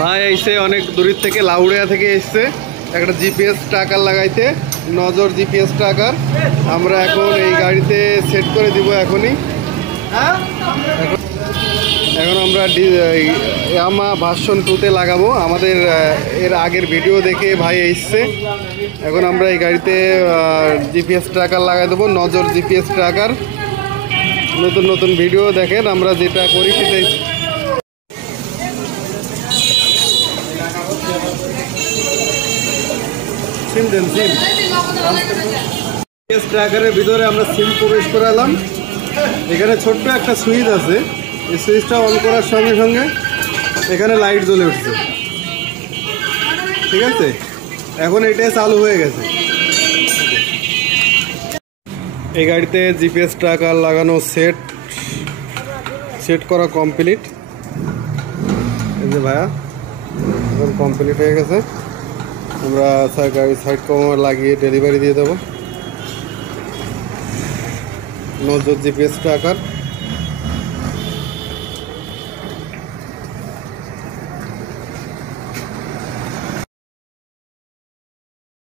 ভাই আইসে অনেক দূরের থেকে, লাউড়িয়া থেকে এসছে একটা জিপিএস ট্র্যাকার লাগাইতে, নজর জিপিএস ট্র্যাকার। আমরা এখন এই গাড়িতে সেট করে দিব এখনই। এখন আমরা ইয়ামা ভার্সন 2-তে লাগাবো। আমাদের এর আগের ভিডিও দেখে ভাই এসছে। এখন আমরা এই গাড়িতে জিপিএস ট্র্যাকার লাগাই দেবো, নজর জিপিএস ট্র্যাকার। নতুন নতুন ভিডিও দেখেন, আমরা যেটা করি সেটাই। সিম দেন, সিম। জিপিএস ট্র্যাকারের ভিতরে আমরা সিম প্রবেশ করালাম। এখানে ছোট্ট একটা সুইচ আছে, এই সুইচটা অন করার সঙ্গে সঙ্গে এখানে লাইট জ্বলে উঠছে। ঠিক আছে, এখন এটা চালু হয়ে গেছে। এই গাড়িতে জিপিএস ট্র্যাকার লাগানো সেট করা কমপ্লিট। এই যে ভাইয়া এখন কমপ্লিট হয়ে গেছে। আমরা গাড়ি সাইড কভার লাগিয়ে ডেলিভারি দিয়ে দেবো। নজর জিপিএস ট্র্যাকার।